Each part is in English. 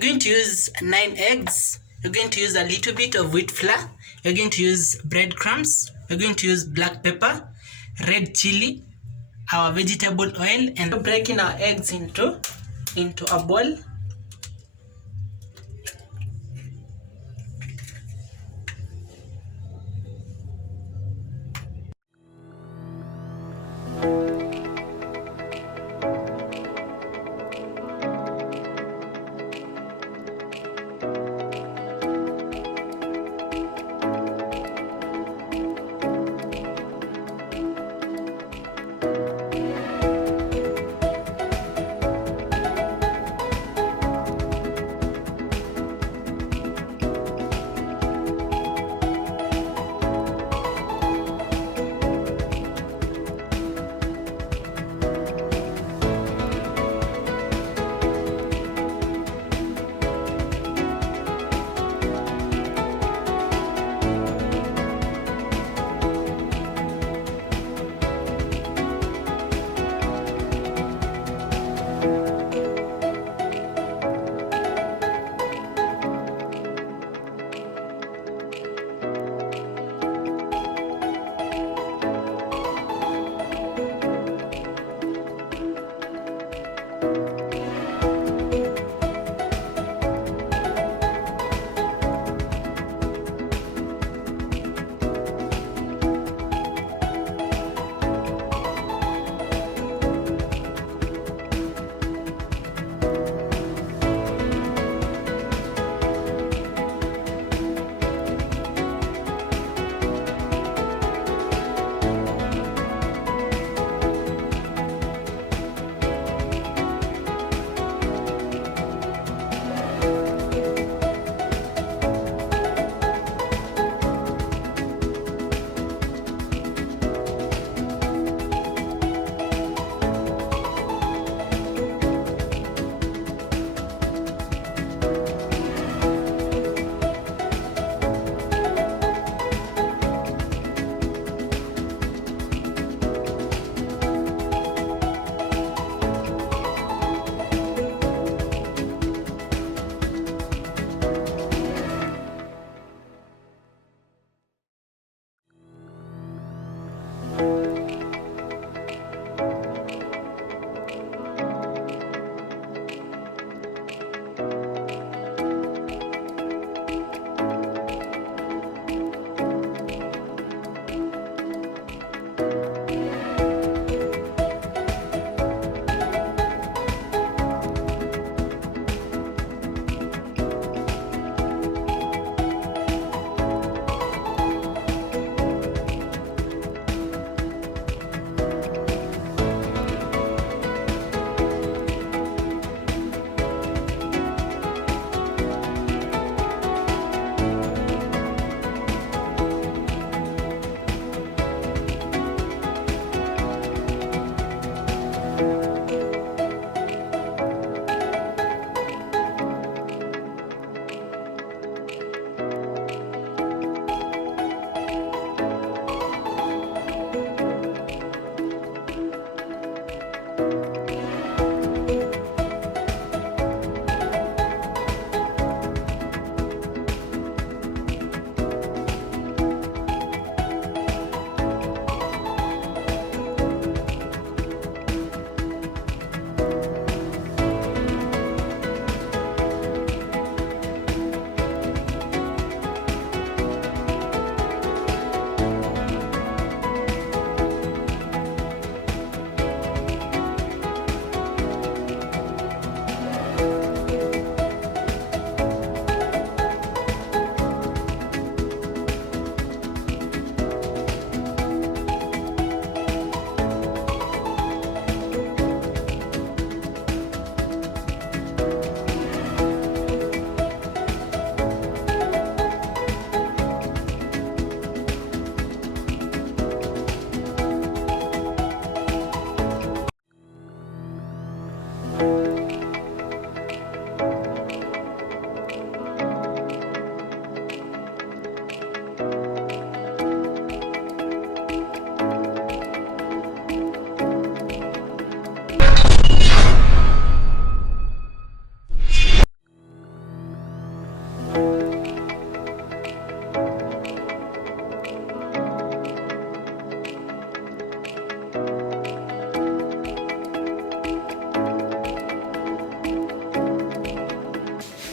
Going to use 9 eggs. You're going to use a little bit of wheat flour. You're going to use breadcrumbs. You're going to use black pepper, red chili, our vegetable oil, and breaking our eggs into a bowl.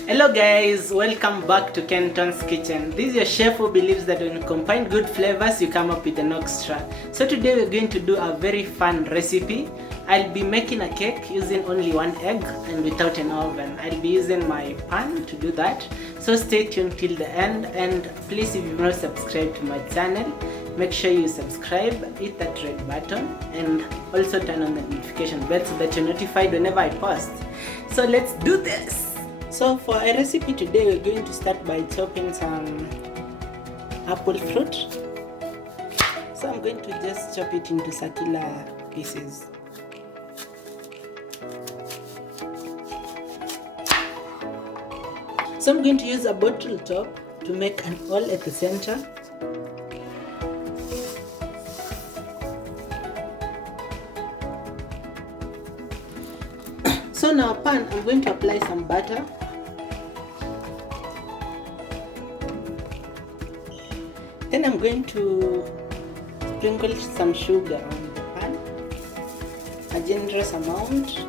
Hello guys, welcome back to Kenton's kitchen. This is your chef who believes that when you combine good flavors, you come up with an extra. So today we're going to do a very fun recipe. I'll be making a cake using only one egg and without an oven. I'll be using my pan to do that. So stay tuned till the end, and please, if you've not subscribed to my channel, make sure you subscribe, hit that red button, and also turn on the notification bell so that you're notified whenever I post. So let's do this! So for a recipe today, we're going to start by chopping some apple fruit. So I'm going to just chop it into circular pieces. So I'm going to use a bottle top to make an hole at the center. So in our pan, I'm going to apply some butter. Then I'm going to sprinkle some sugar on the pan, a generous amount.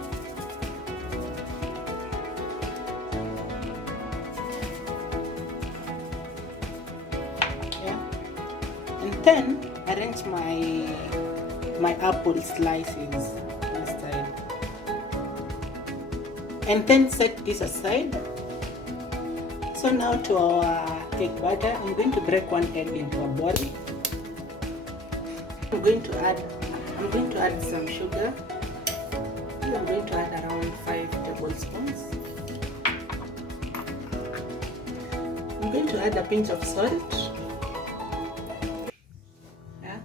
Yeah. And then arrange my apple slices inside. And then set this aside. So now to our egg batter, I'm going to break one egg into a bowl. I'm going to add some sugar. I'm going to add around 5 tablespoons. I'm going to add a pinch of salt. Yeah.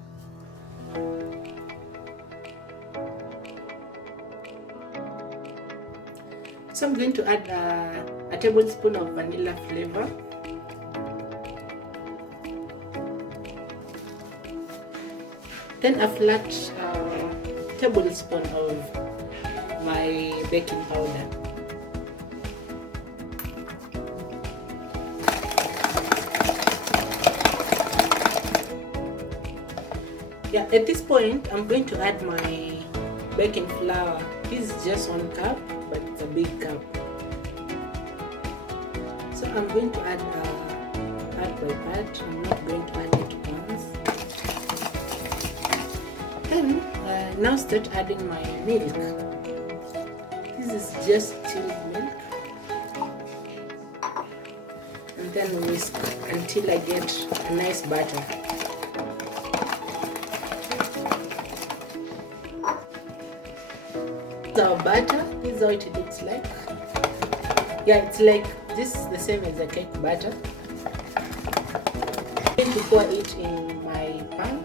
So I'm going to add a tablespoon of vanilla flavor. Then a flat tablespoon of my baking powder. Yeah, at this point I'm going to add my baking flour. This is just 1 cup, but it's a big cup. So I'm going to add part by part. I'm not going to add it once. Then now start adding my milk. This is just chilled milk. And then whisk until I get a nice butter. This is our butter. This is how it looks like. Yeah, it's like this is the same as a cake batter. I'm going to pour it in my pan.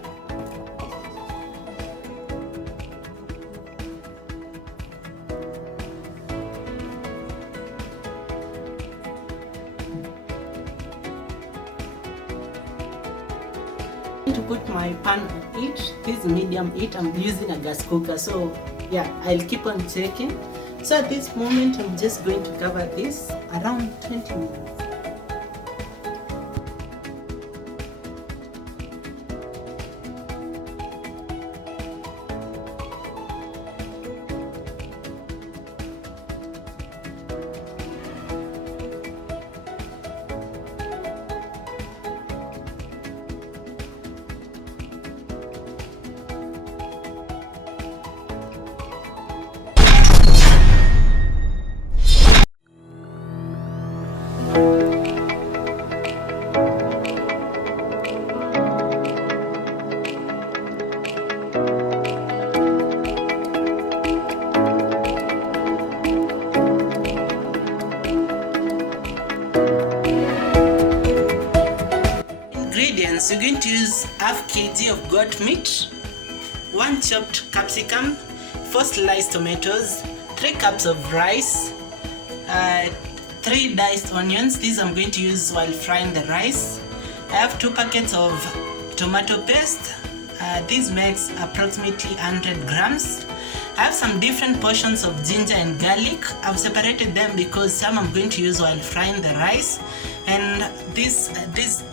To put my pan on heat. This is medium heat. I'm using a gas cooker, so yeah, I'll keep on checking. So at this moment I'm just going to cover this around 20 minutes. Ingredients: you're going to use half kg of goat meat, 1 chopped capsicum, 4 sliced tomatoes, 3 cups of rice, 3 diced onions. These I'm going to use while frying the rice. I have 2 packets of tomato paste. This makes approximately 100 grams. I have some different portions of ginger and garlic. I've separated them because some I'm going to use while frying the rice, and this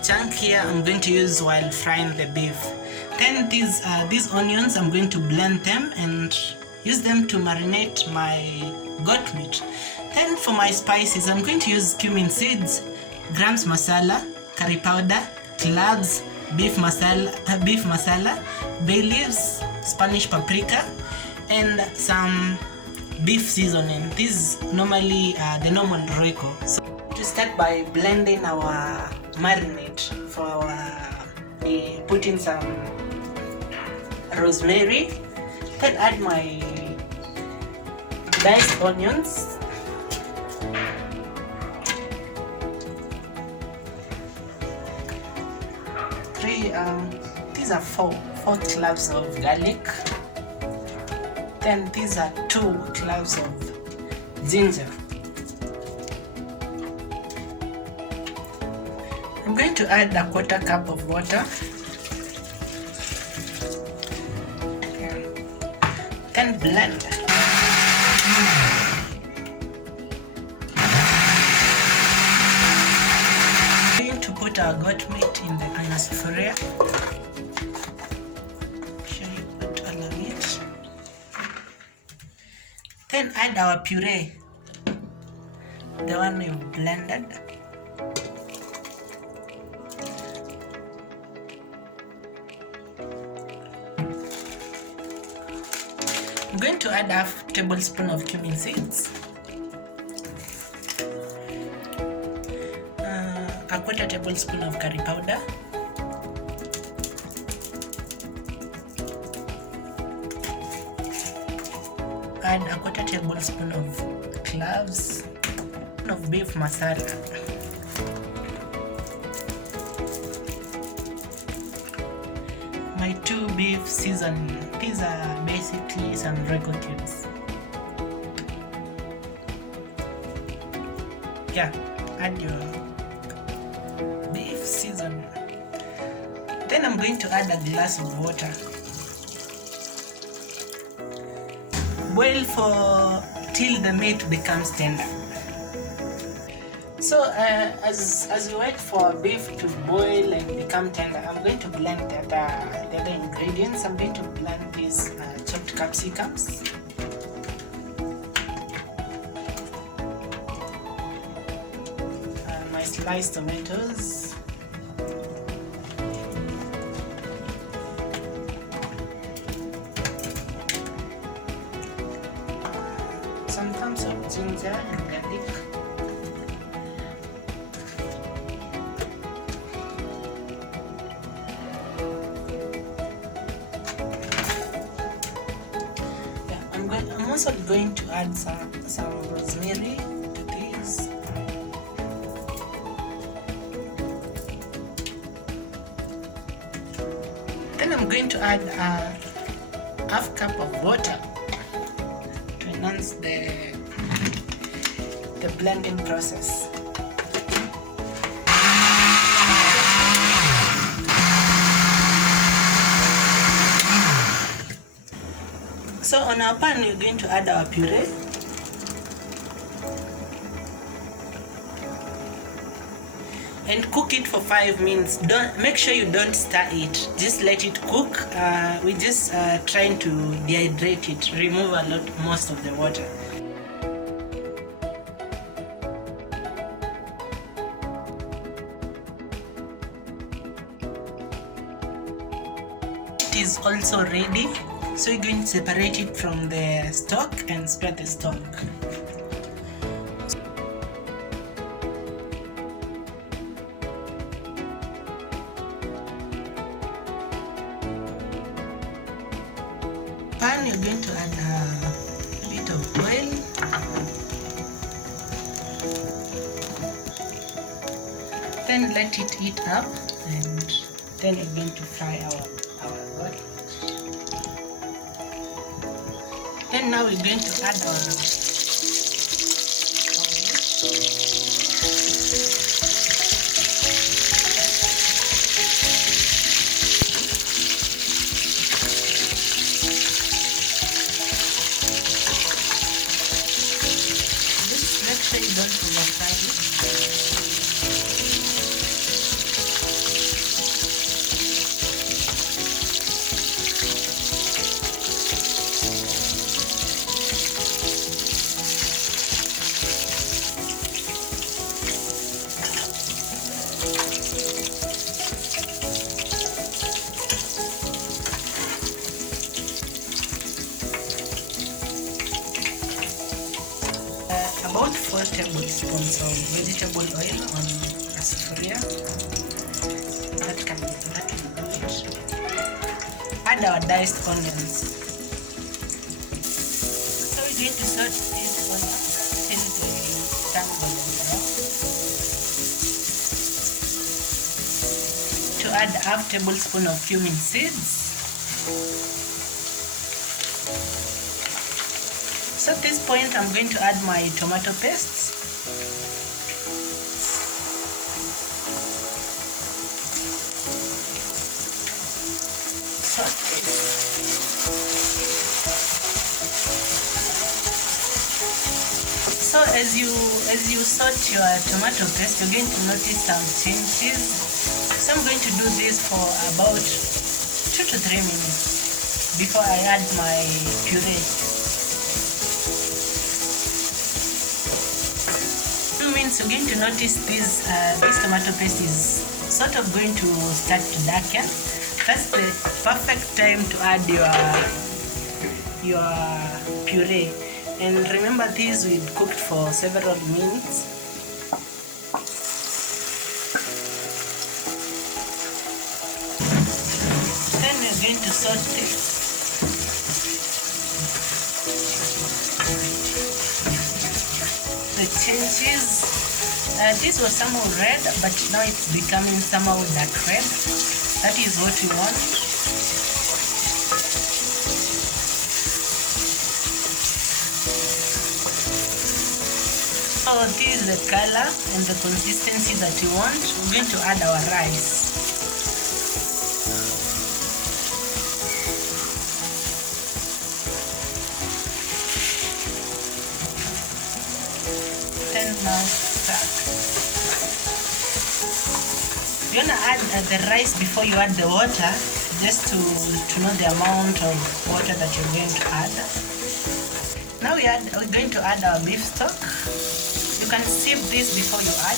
chunk here I'm going to use while frying the beef. Then these onions I'm going to blend them and use them to marinate my goat meat. And for my spices, I'm going to use cumin seeds, grams masala, curry powder, cloves, beef masala, bay leaves, Spanish paprika, and some beef seasoning. This is normally the normal Royco. So to start by blending our marinade for our put in some rosemary, then add my diced onions, these are four cloves of garlic, then these are 2 cloves of ginger. I'm going to add a 1/4 cup of water, then blend. I'm going to put our goat meat in the sufuria. Put all of it. Then add our puree, the one we've blended. I'm going to add 1/2 tablespoon of cumin seeds, a 1/4 tablespoon of curry powder, add a 1/4 tablespoon of cloves, of beef masala, my 2 beef seasoning. These are basically some Royco cubes. Yeah, add your beef seasoning. Then I'm going to add a glass of water. Boil till the meat becomes tender. So as we wait for beef to boil and become tender, I'm going to blend the other ingredients. I'm going to blend these chopped capsicums, my sliced tomatoes, some thumbs of ginger and garlic, I'm also going to add some rosemary to this. Then I'm going to add a 1/2 cup of water to enhance the blending process. So on our pan, we're going to add our puree. And cook it for 5 minutes. Make sure you don't stir it. Just let it cook. We're just trying to dehydrate it, remove most of the water. It is also ready. So you're going to separate it from the stock and spread the stock. Pan, you're going to add a bit of oil. Then let it heat up, and then you're going to fry our goat. Then now we're going to add our make sure you don't overfry it. 4 tablespoons of vegetable oil on a sufuria. That will do it. Add our diced onions. So we're going to saute these onions till they turn golden brown. To add half tablespoon of cumin seeds. So at this point I'm going to add my tomato paste. So as you saute your tomato paste, you're going to notice some changes. So I'm going to do this for about 2 to 3 minutes before I add my puree. 2 minutes, you're going to notice this tomato paste is sort of going to start to darken. That's the perfect time to add your puree. And remember, this we cooked for several minutes. Then we're going to saute this. The changes. This was somehow red, but now it's becoming somehow dark red. That is what we want. So this is the color and the consistency that you want. We're going to add our rice. Then now stack. You're gonna add the rice before you add the water, just to know the amount of water that you're going to add. Now we're going to add our beef stock. You can sieve this before you add.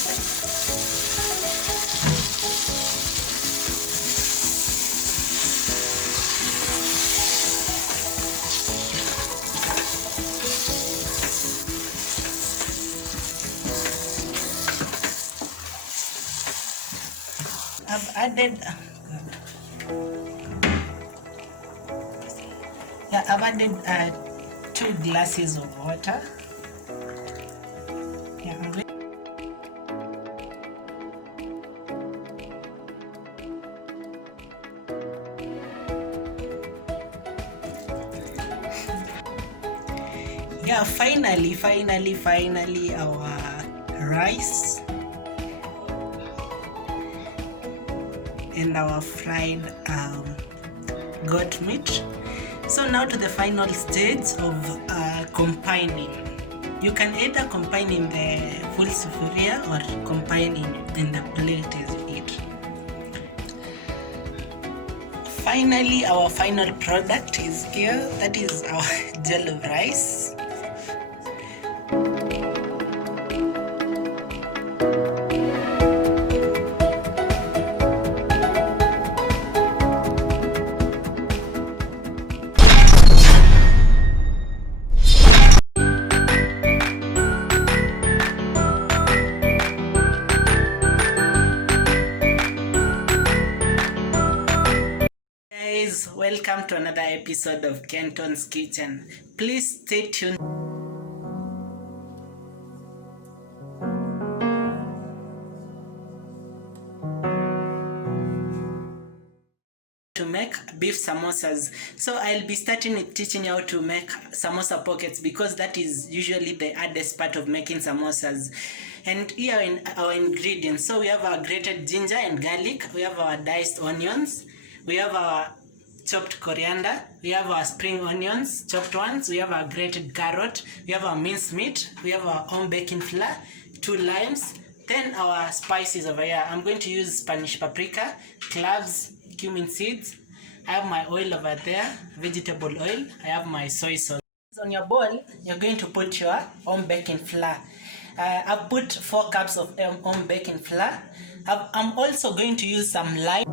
I've added 2 glasses of water. Finally our rice and our fried goat meat. So now to the final stage of combining. You can either combine in the full sufuria or combine in the plate as you eat. Finally, our final product is here. That is our jollof rice. Welcome to another episode of Kenton's Kitchen. Please stay tuned to make beef samosas. So I'll be starting with teaching you how to make samosa pockets, because that is usually the hardest part of making samosas. And here are our ingredients. So we have our grated ginger and garlic, we have our diced onions, we have our chopped coriander, we have our spring onions, chopped ones, we have our grated carrot, we have our minced meat, we have our own baking flour, 2 limes, then our spices over here. I'm going to use Spanish paprika, cloves, cumin seeds. I have my oil over there, vegetable oil. I have my soy sauce. On your bowl, you're going to put your own baking flour. I've put 4 cups of own baking flour. I'm also going to use some lime.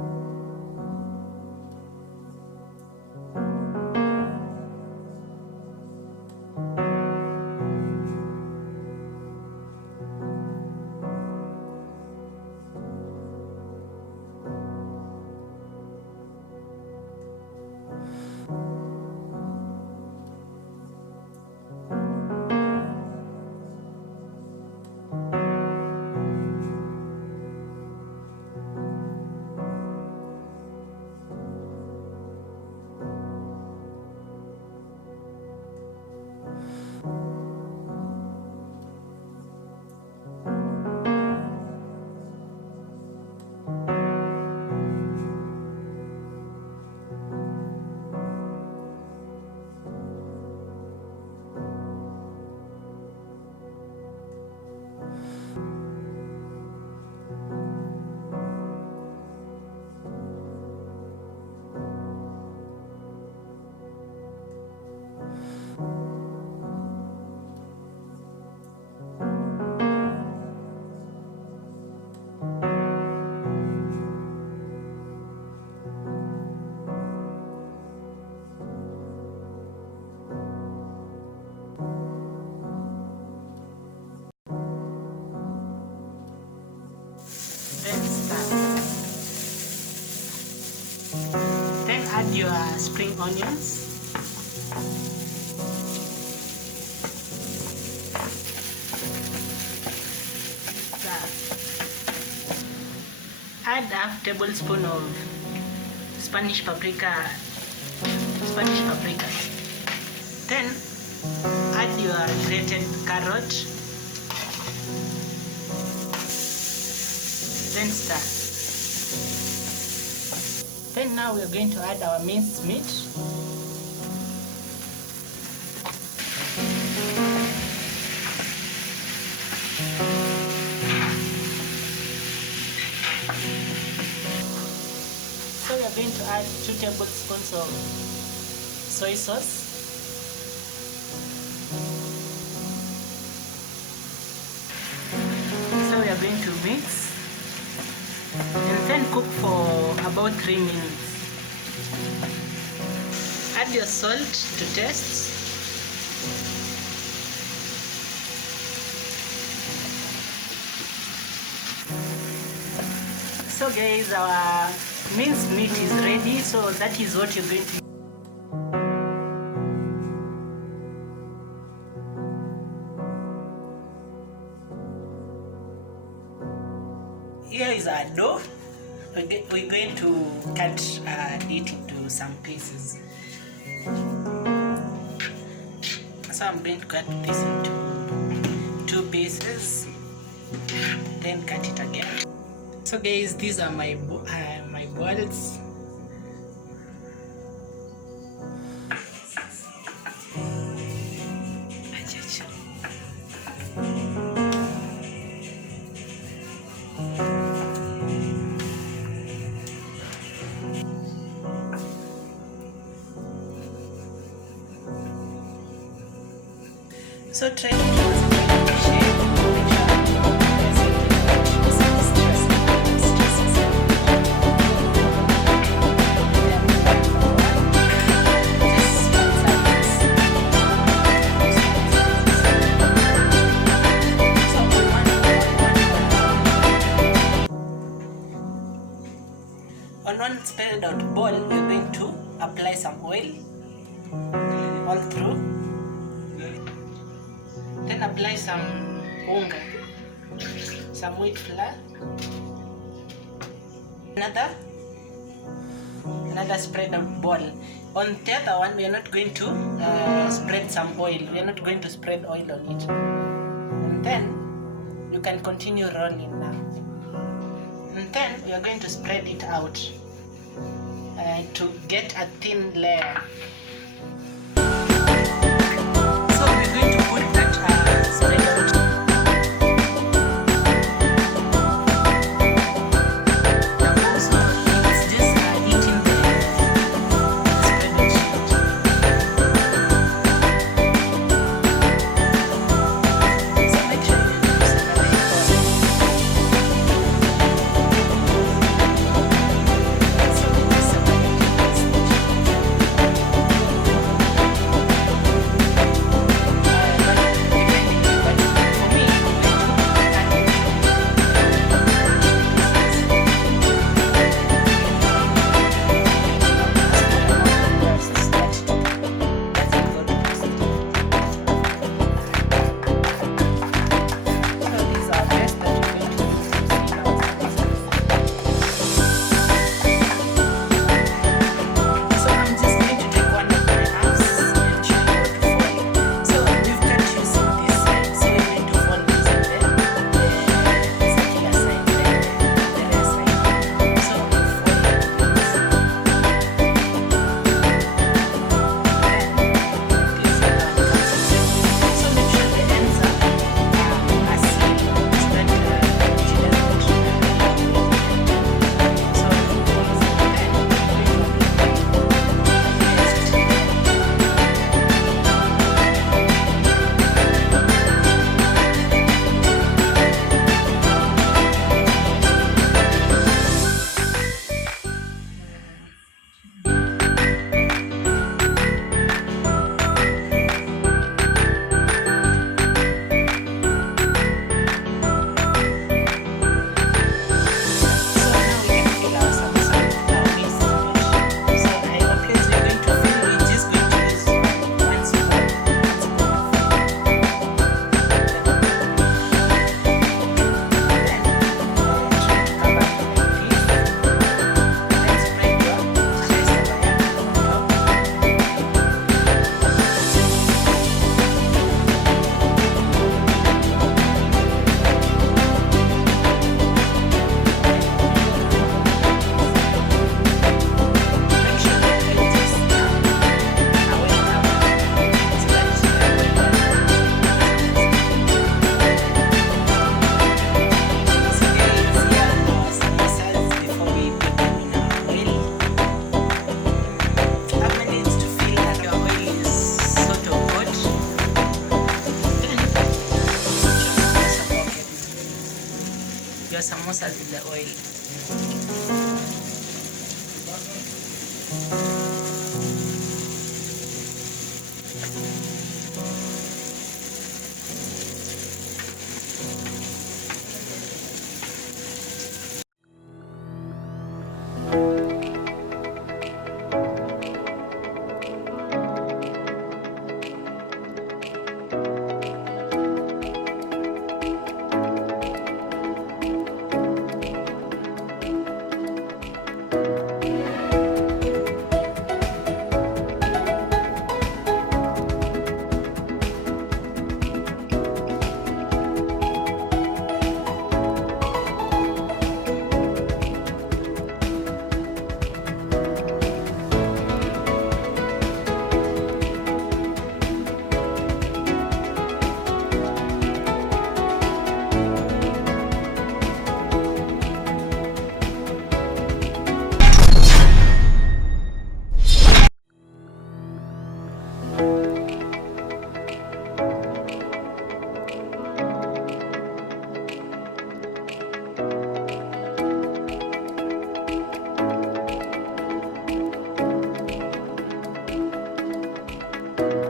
your spring onions. Add half tablespoon of Spanish paprika. Then add your grated carrot. Then stir. Then now we are going to add our minced meat. So we are going to add 2 tablespoons of soy sauce. So we are going to mix and then cook for about 3 minutes. Add your salt to taste. So guys, our minced meat is ready, so that is what you're going to. Here is our dough. We're going to cut it into some pieces. So I'm going to cut this into 2 pieces, then cut it again. So guys, these are my balls. So try to on one spread out bowl, we're going to apply some oil all through. Then apply some unga, some wheat flour, another spread out bowl. On the other one, we are not going to spread some oil. We are not going to spread oil on it. And then you can continue rolling now. And then we are going to spread it out to get a thin layer. So we're going to put that spread out. Also, it's just eating the spread out sheet. So make sure you do separate it. So we just separate it. oil.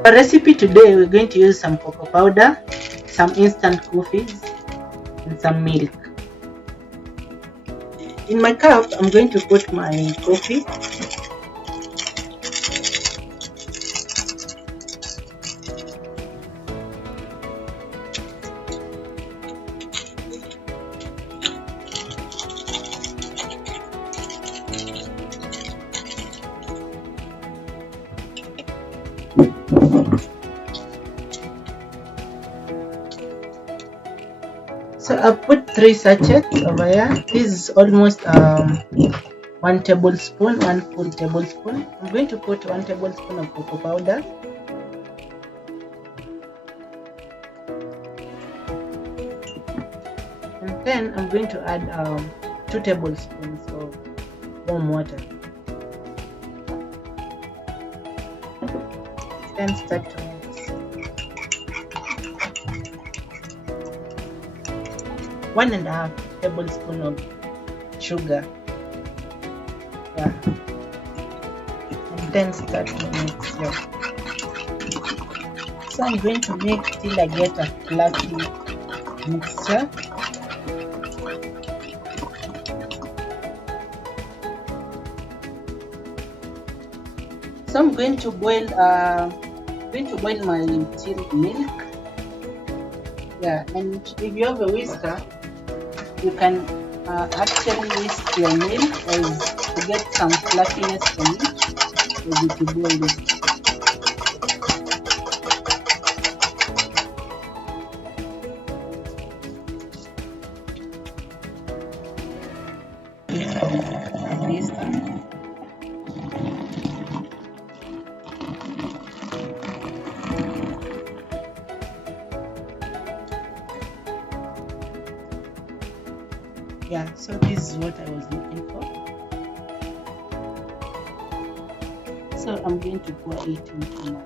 For recipe today, we're going to use some cocoa powder, some instant coffees, and some milk. In my cup, I'm going to put my coffee. So I've put 3 sachets over here. This is almost 1 tablespoon, 1 full tablespoon. I'm going to put 1 tablespoon of cocoa powder. And then I'm going to add 2 tablespoons of warm water. Then start to mix. One and a half tablespoon of sugar. Yeah. And then start to mix. Yeah. So I'm going to mix till I get a fluffy mixture. So I'm going to boil my chilled milk. Yeah, and if you have a whisker, you can actually whisk your milk to get some fluffiness from it as you boil it. Yeah, so this is what I was looking for. So I'm going to pour it into my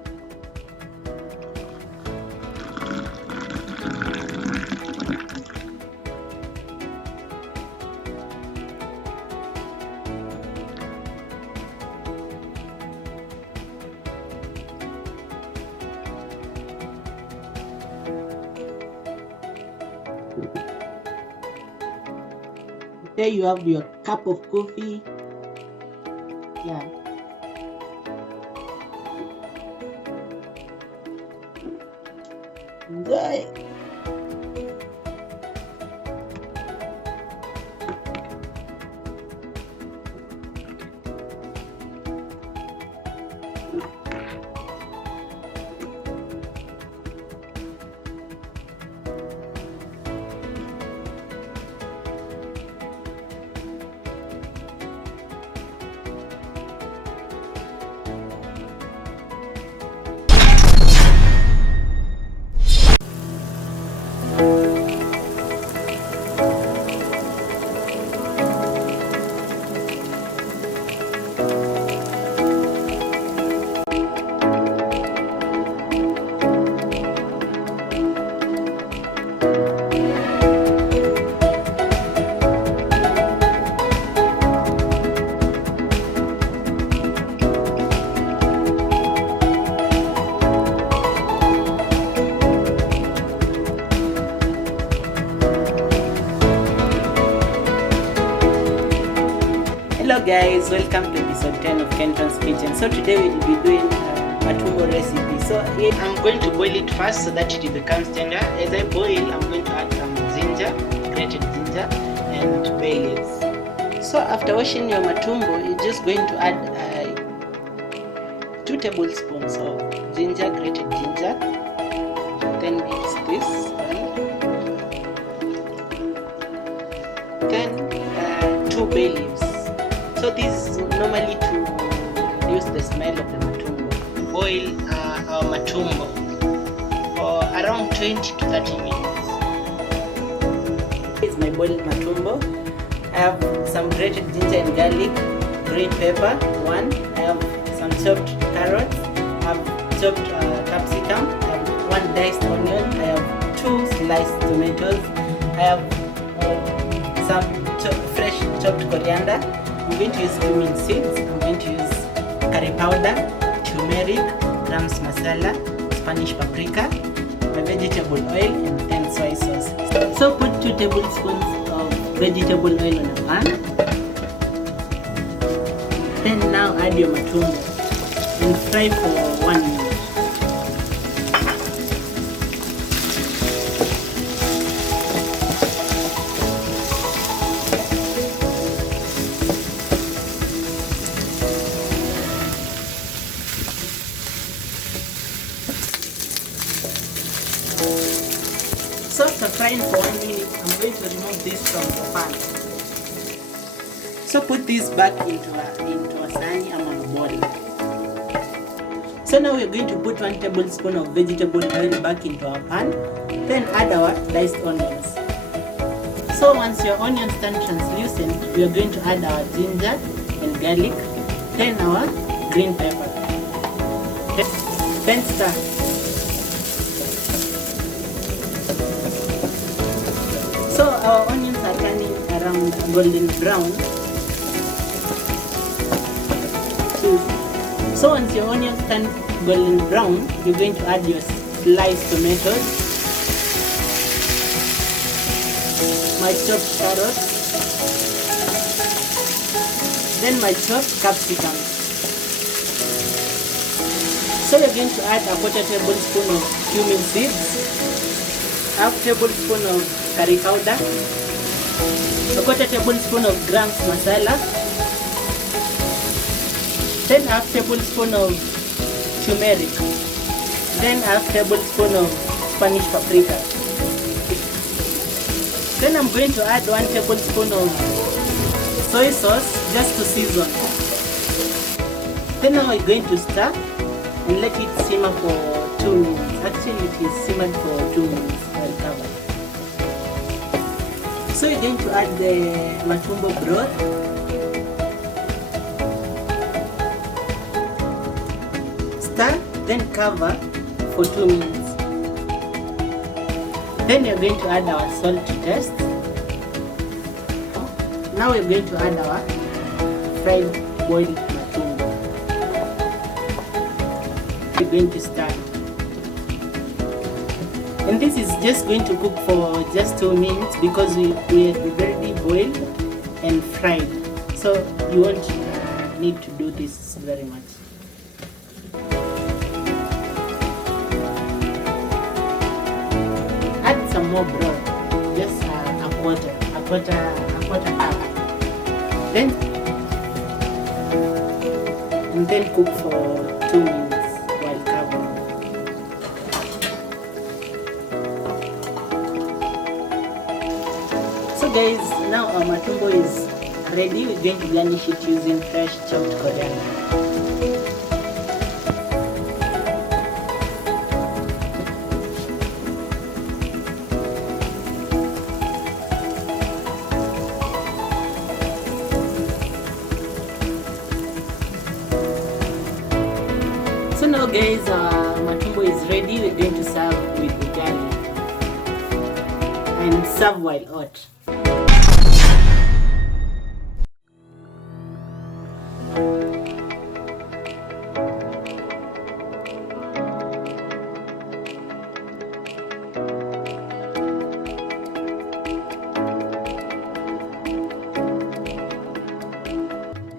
there you have your cup of coffee. Yeah. Enjoy. Hello guys, welcome to episode 10 of Kenton's Kitchen. So today we'll be doing a Matumbo recipe. So I'm going to boil it first so that it becomes tender. As I boil, I'm going to add some ginger, grated ginger, and bay leaves. So after washing your Matumbo, you're just going to add 2 tablespoons of ginger, grated ginger. Then mix this well. Then 2 bay leaves. So this is normally to reduce the smell of the Matumbo. Boil our Matumbo for around 20 to 30 minutes. This is my boiled Matumbo. I have some grated ginger and garlic, green pepper, 1. I have some chopped carrots, I have chopped capsicum, I have 1 diced onion, I have 2 sliced tomatoes, I have some fresh chopped coriander. I'm going to use cumin seeds, I'm going to use curry powder, turmeric, grams masala, Spanish paprika, my vegetable oil, and then soy sauce. So put 2 tablespoons of vegetable oil on a pan. Then now add your Matumbo and fry for 1 minute. So after frying for 1 minute, I'm going to remove this from the pan. So put this back into a sani or a bowl. So now we're going to put 1 tablespoon of vegetable oil back into our pan. Then add our diced onions. So once your onions turn translucent, we are going to add our ginger and garlic. Then our green pepper. Then stir. So our onions are turning around golden brown. So once your onions turn golden brown, you're going to add your sliced tomatoes, my chopped carrots, then my chopped capsicum. So you're going to add a 1/4 tablespoon of cumin seeds, 1/2 tablespoon of curry powder, a 1/4 tablespoon of grams masala, then 1/2 tablespoon of turmeric, then 1/2 tablespoon of Spanish paprika. Then I'm going to add 1 tablespoon of soy sauce just to season. Then now we're going to stir and let it simmer for 2 minutes. Actually it is simmered for 2 minutes while covered. So you're going to add the Matumbo broth. Stir, then cover for 2 minutes. Then you're going to add our salt to taste. Now we're going to add our fried boiled Matumbo. We're going to stir. And this is just going to cook for just 2 minutes because we already boiled and fried. So you won't need to do this very much. Add some more broth, just a quarter cup. Then cook for 2 minutes while covered. So guys, now our Matumbo is ready. We're going to garnish it using fresh chopped coriander. So now guys, our Matumbo is ready. We're going to serve with the garlic and serve while hot.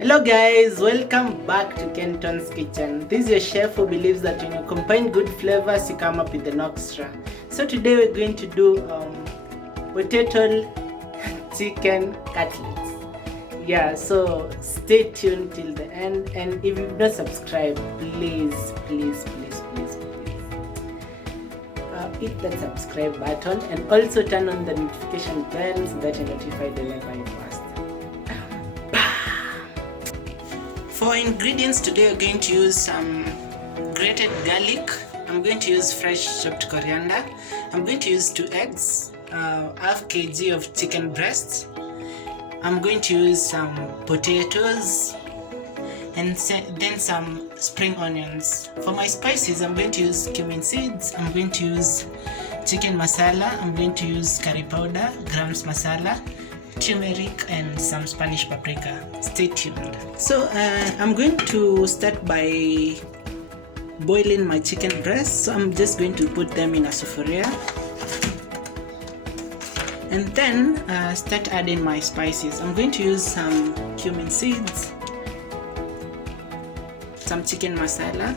Hello guys, welcome back to Kenton's kitchen. This is your chef who believes that when you combine good flavors you come up with an extra. So today we're going to do potato chicken cutlets. Yeah, so stay tuned till the end, and if you've not subscribed, please hit that subscribe button and also turn on the notification bell so that you're notified whenever I post. For ingredients today, we're going to use some grated garlic. I'm going to use fresh chopped coriander. I'm going to use 2 eggs, half kg of chicken breast. I'm going to use some potatoes and then some spring onions. For my spices, I'm going to use cumin seeds. I'm going to use chicken masala. I'm going to use curry powder, grams masala, turmeric, and some Spanish paprika. Stay tuned. So I'm going to start by boiling my chicken breasts. So I'm just going to put them in a sufuria and then start adding my spices. I'm going to use some cumin seeds, some chicken masala.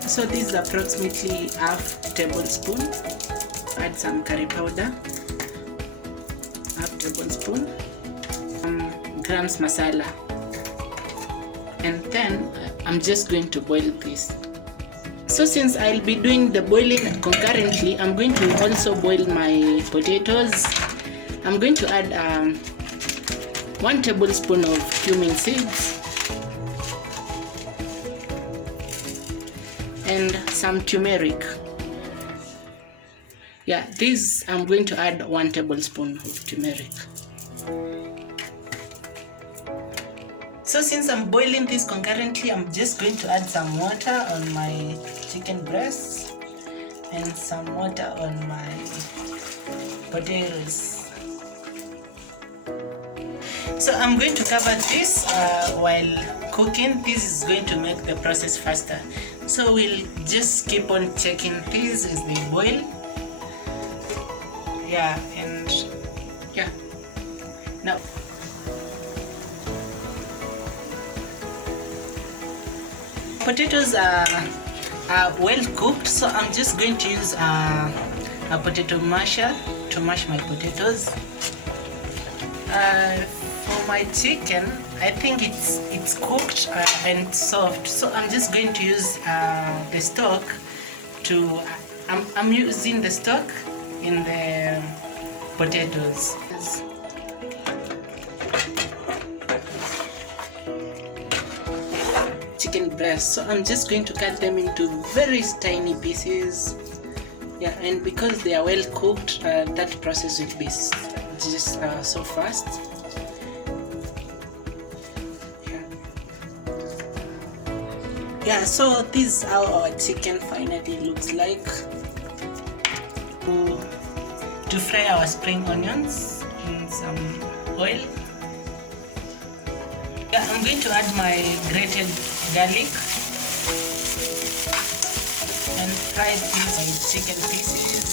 So this is approximately half tablespoon. Add some curry powder, half tablespoon, grams masala, and then I'm just going to boil this. So since I'll be doing the boiling concurrently, I'm going to also boil my potatoes. I'm going to add 1 tablespoon of cumin seeds and some turmeric. Yeah, this I'm going to add 1 tablespoon of turmeric. So since I'm boiling this concurrently, I'm just going to add some water on my chicken breasts and some water on my potatoes. So I'm going to cover this while cooking. This is going to make the process faster. So we'll just keep on checking this as they boil. Yeah, and yeah. Now potatoes are well cooked, so I'm just going to use a potato masher to mash my potatoes. For my chicken, I think it's cooked and soft, so I'm just going to use the stock to I'm using the stock in the potatoes. Chicken breast, so I'm just going to cut them into very tiny pieces. Yeah, and because they are well cooked, that process will be just so fast. Yeah, so this is how our chicken finally looks like. To fry our spring onions in some oil. Yeah, I'm going to add my grated garlic and fry these chicken pieces.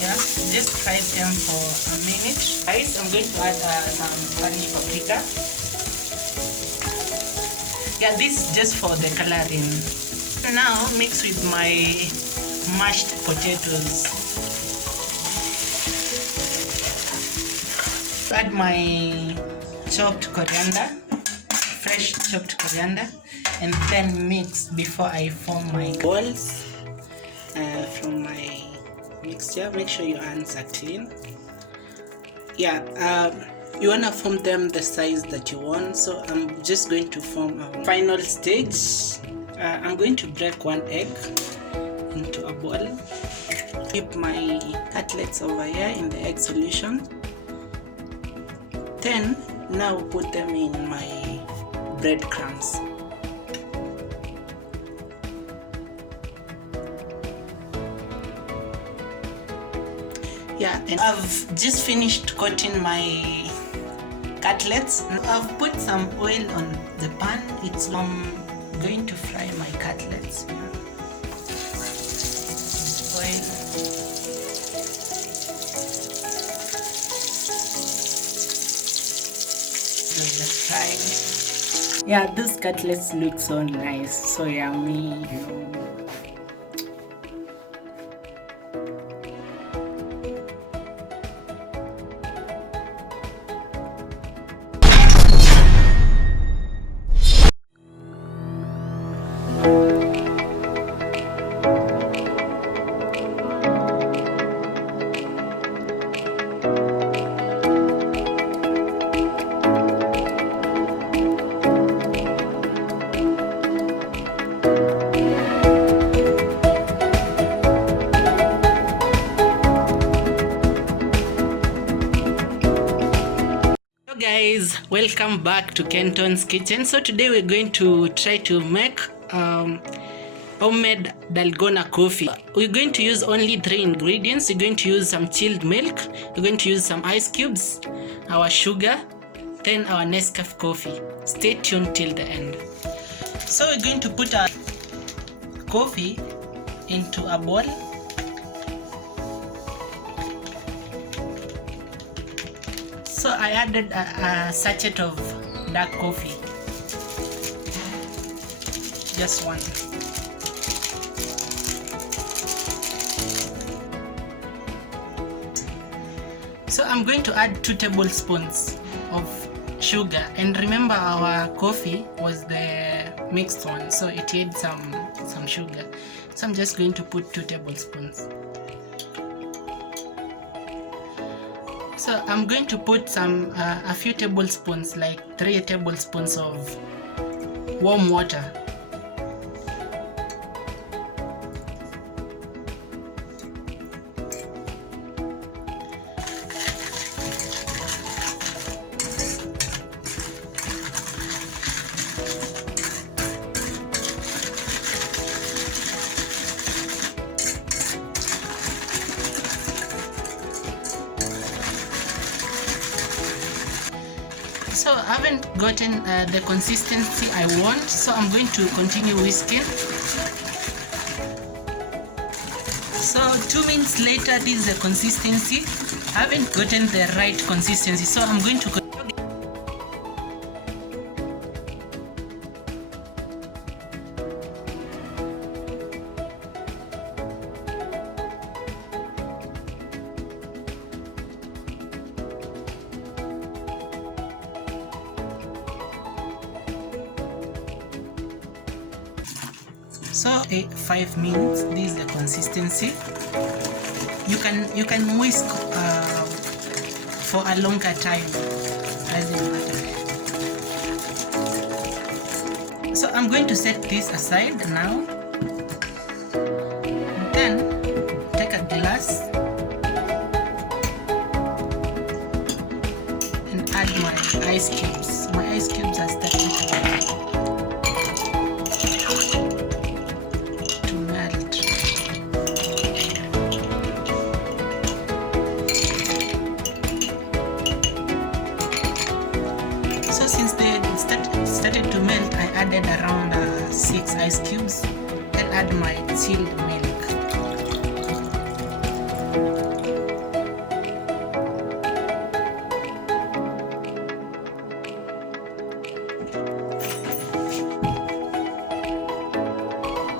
Yeah, just fry them for a minute. Guys, I'm going to add some Spanish paprika. Yeah, this is just for the coloring. Now mix with my mashed potatoes. Add my chopped coriander, fresh chopped coriander, and then mix before I form my balls from my mixture. Make sure your hands are clean. Yeah, you wanna form them the size that you want. So I'm just going to form a final stage. I'm going to break 1 egg into a bowl. Keep my cutlets over here in the egg solution. Then now put them in my breadcrumbs. Yeah, and I've just finished coating my cutlets. I've put some oil on the pan. I'm going to fry my cutlets. Yeah. try. Yeah, those cutlets look so nice, so yummy. Guys, welcome back to Kenton's kitchen. So today we're going to try to make homemade Dalgona coffee. We're going to use only 3 ingredients. We're going to use some chilled milk, we're going to use some ice cubes, our sugar, then our Nescafe coffee. Stay tuned till the end. So we're going to put our coffee into a bowl. So I added a sachet of dark coffee, just one. So I'm going to add 2 tablespoons of sugar, and remember our coffee was the mixed one, so it had some sugar. So I'm just going to put 2 tablespoons. So I'm going to put a few tablespoons, like 3 tablespoons of warm water. So I haven't gotten the consistency I want, so I'm going to continue whisking. So 2 minutes later, this is the consistency. I haven't gotten the right consistency, so I'm going to So 5 minutes, this is the consistency. You can whisk for a longer time, doesn't matter. So I'm going to set this aside now. Then take a glass and add my ice cubes. My ice cubes are starting to melt. So since they started to melt, I added around 6 ice cubes. Then add my chilled milk.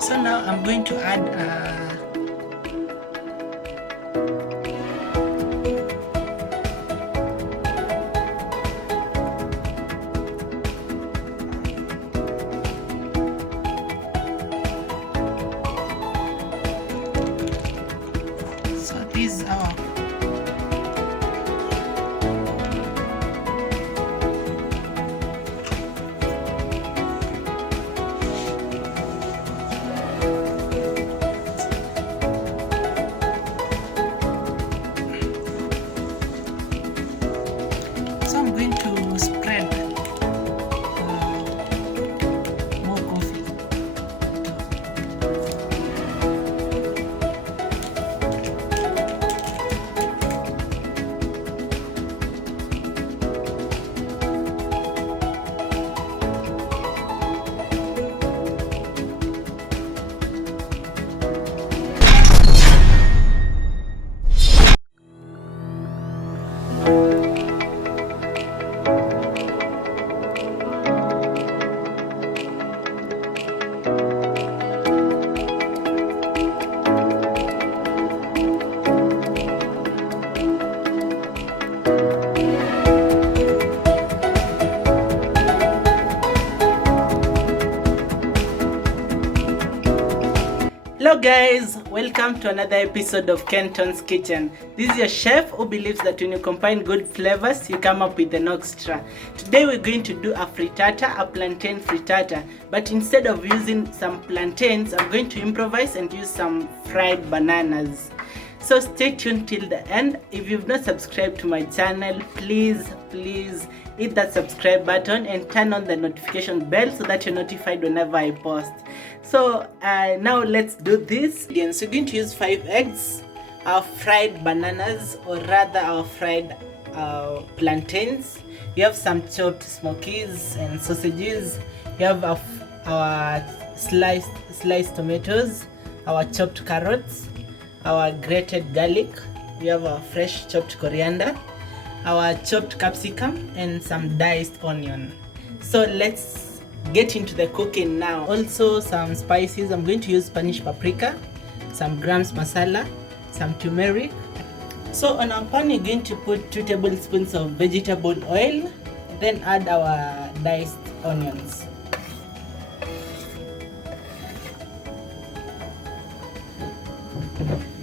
So now I'm going to add so this is our So I'm going to spread more coffee. guys, welcome to another episode of Kenton's Kitchen. This is your chef who believes that when you combine good flavors, you come up with an extra. Today we're going to do a frittata, a plantain frittata. But instead of using some plantains, I'm going to improvise and use some fried bananas. So stay tuned till the end. If you've not subscribed to my channel, please hit that subscribe button and turn on the notification bell so that you're notified whenever I post. So now let's do this. We're going to use 5 eggs, our fried bananas, or rather our fried plantains. We have some chopped smokies and sausages. We have our sliced tomatoes, our chopped carrots, our grated garlic. We have our fresh chopped coriander, our chopped capsicum, and some diced onion. So let's get into the cooking now. Also some spices. I'm going to use Spanish paprika, some grams masala, some turmeric. So on our pan we're going to put 2 tablespoons of vegetable oil, then add our diced onions.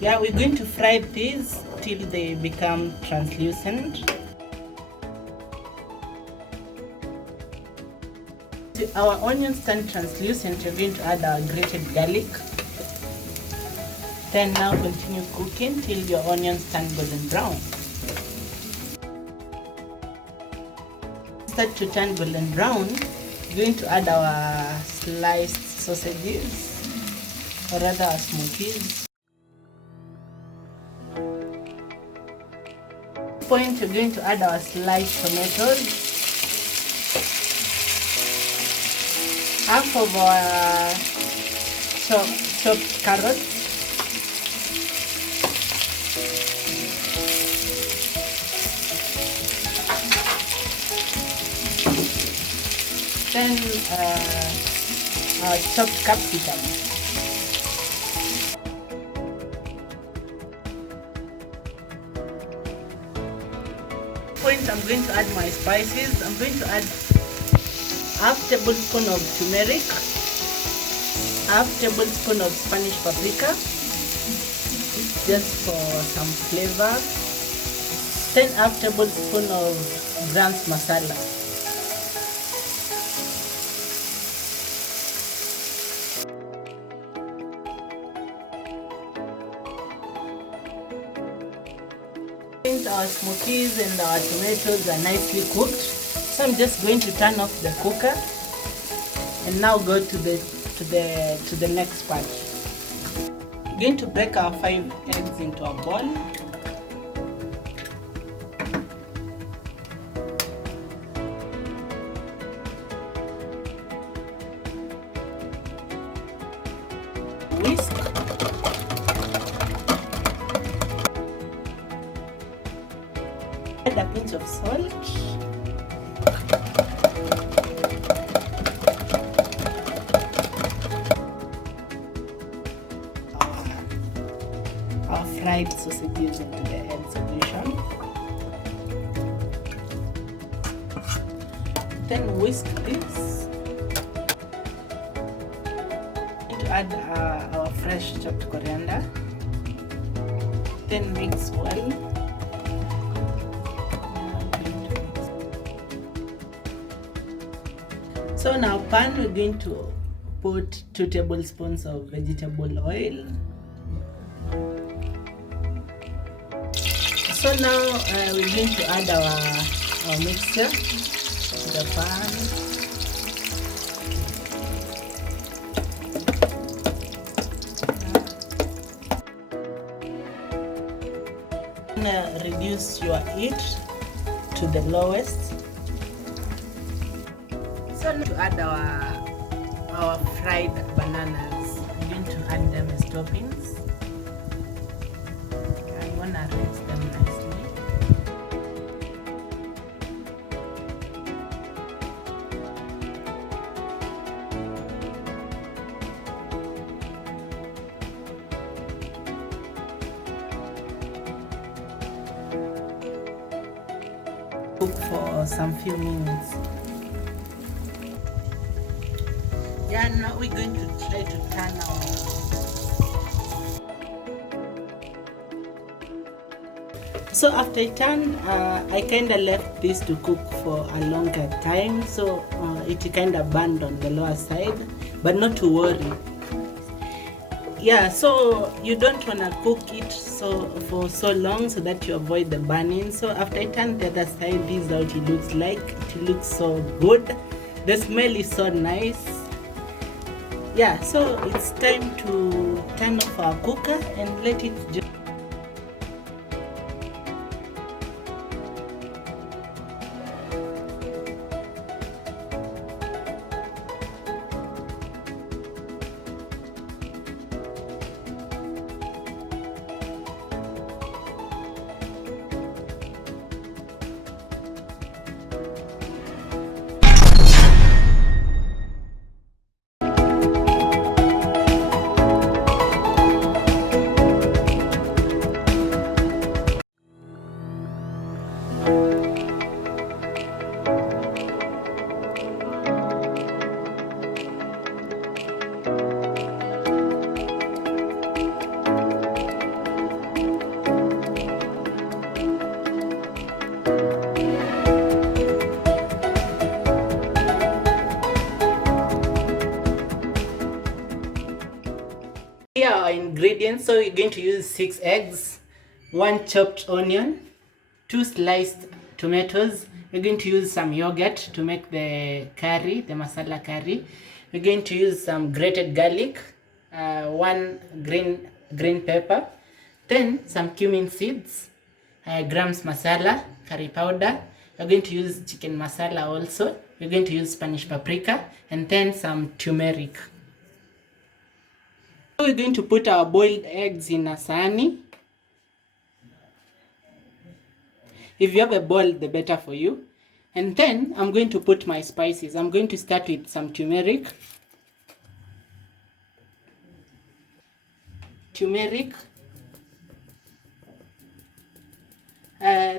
Yeah, we're going to fry these till they become translucent. Our onions turn translucent, we're going to add our grated garlic. Then now continue cooking till your onions turn golden brown. Start to turn golden brown, we're going to add our sliced sausages, or rather our smokies. At this point we're going to add our sliced tomatoes, half of our chopped carrots, then our chopped capsicum. Point, I'm going to add my spices. I'm going to add half tablespoon of turmeric, half tablespoon of Spanish paprika, just for some flavor, then half tablespoon of grams masala. Our smokies and our tomatoes are nicely cooked, so I'm just going to turn off the cooker and now go to the next part. We're going to break our 5 eggs into a bowl. Whisk. Add a pinch of salt. Our fried sausages into the egg solution. Then whisk this. To add our fresh chopped coriander. Then mix well. So in our pan we're going to put 2 tablespoons of vegetable oil. So now we're going to add our mixture to the pan. Reduce your heat to the lowest. So to add our fried bananas, I'm going to add them as toppings. I want to arrange them nicely. Cook for some few minutes. Yeah, now we're going to try to turn our So after it turned, I kind of left this to cook for a longer time, so it kind of burned on the lower side, but not to worry. Yeah, so you don't want to cook it for so long so that you avoid the burning. So after I turn the other side, this is how it looks like. It looks so good. The smell is so nice. Yeah, so it's time to turn off our cooker and let it just here are our ingredients. So you're going to use 6 eggs, 1 chopped onion, 2 sliced tomatoes. We're going to use some yogurt to make the curry, the masala curry. We're going to use some grated garlic, 1 green pepper, then some cumin seeds, grams masala, curry powder. We're going to use chicken masala also. We're going to use Spanish paprika, and then some turmeric. We're going to put our boiled eggs in a sahani. If you have a bowl, the better for you. And then I'm going to put my spices. I'm going to start with some turmeric.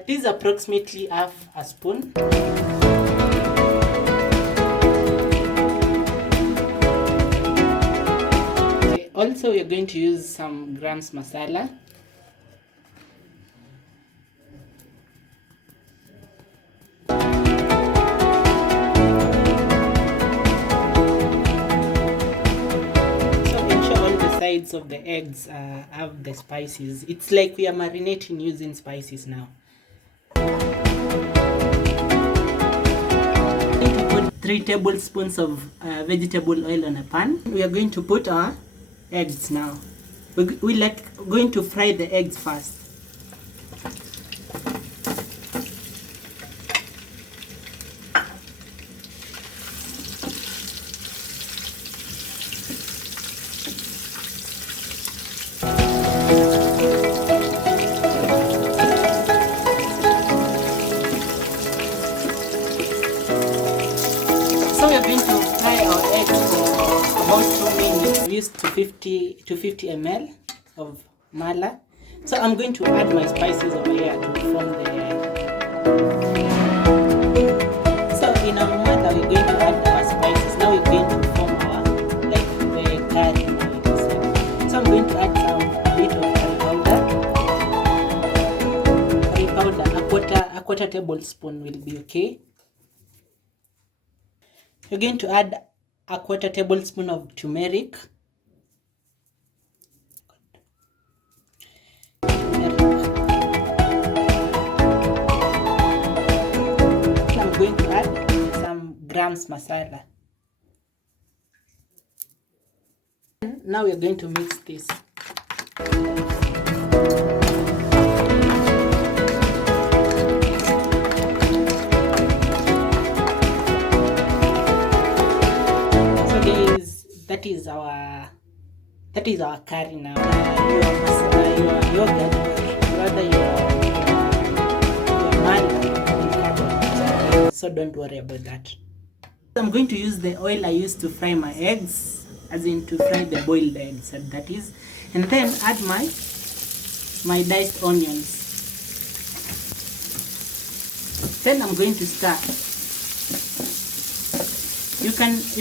This is approximately half a spoon. Also, we're going to use some grams masala. So ensure all the sides of the eggs have the spices. It's like we are marinating using spices now. I'm going to put 3 tablespoons of vegetable oil on a pan. We are going to put our eggs now. We're going to fry the eggs first. So we're going to fry our eggs for about 2 minutes. We used to 50 ml of mala. So I'm going to add my spices over here to form the. So in our mala we're going to add our spices. Now we're going to form our the curry. Now it is. So I'm going to add some bit of curry powder. A quarter tablespoon will be okay. We're going to add a quarter tablespoon of turmeric. I'm going to add some grams masala. Now we're going to mix this. That is our curry now. Your yogurt, rather your mala. So don't worry about that. I'm going to use the oil I used to fry my eggs, as in to fry the boiled eggs, that is, and then add my diced onions. Then I'm going to stir. You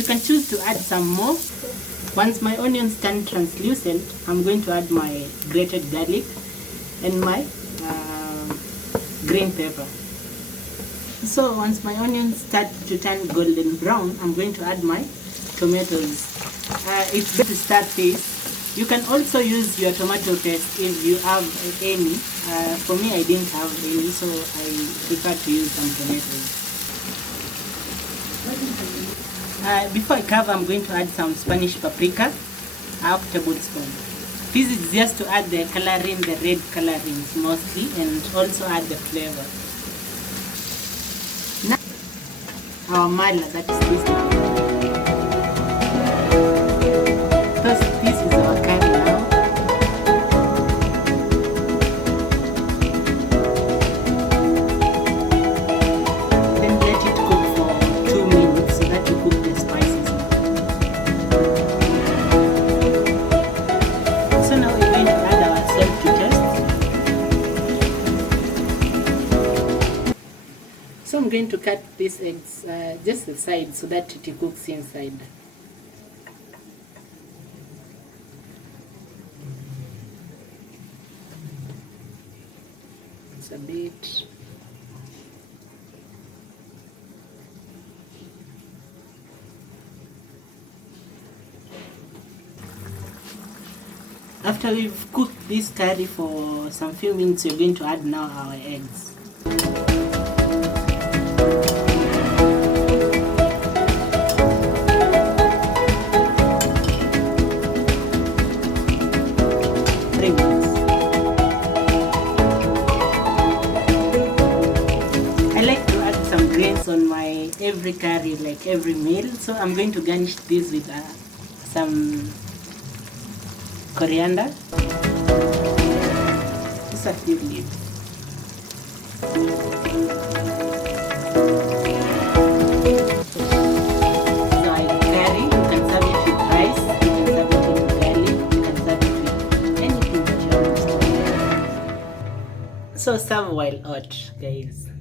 can choose to add some more. Once my onions turn translucent, I'm going to add my grated garlic and my green pepper. So once my onions start to turn golden brown, I'm going to add my tomatoes. It's better to start this. You can also use your tomato paste if you have any. For me, I didn't have any, so I prefer to use some tomatoes. Before I cover, I'm going to add some Spanish paprika, half tablespoon. This is just to add the coloring, the red colorings mostly, and also add the flavor. Now, our mala, that is this now. This is our curry now. Then let it cook for 2 minutes so that you cook the spices. So now we're going to add our salt to taste. So I'm going to cut these eggs just the side so that it cooks inside. A bit. After we've cooked this curry for some few minutes, we're going to add now our eggs. On my every curry, like every meal, so I'm going to garnish this with some coriander, just a few leaves. So I curry, you can serve it with rice, you can serve it with garlic, you can serve it with anything that you want. So serve while hot, guys.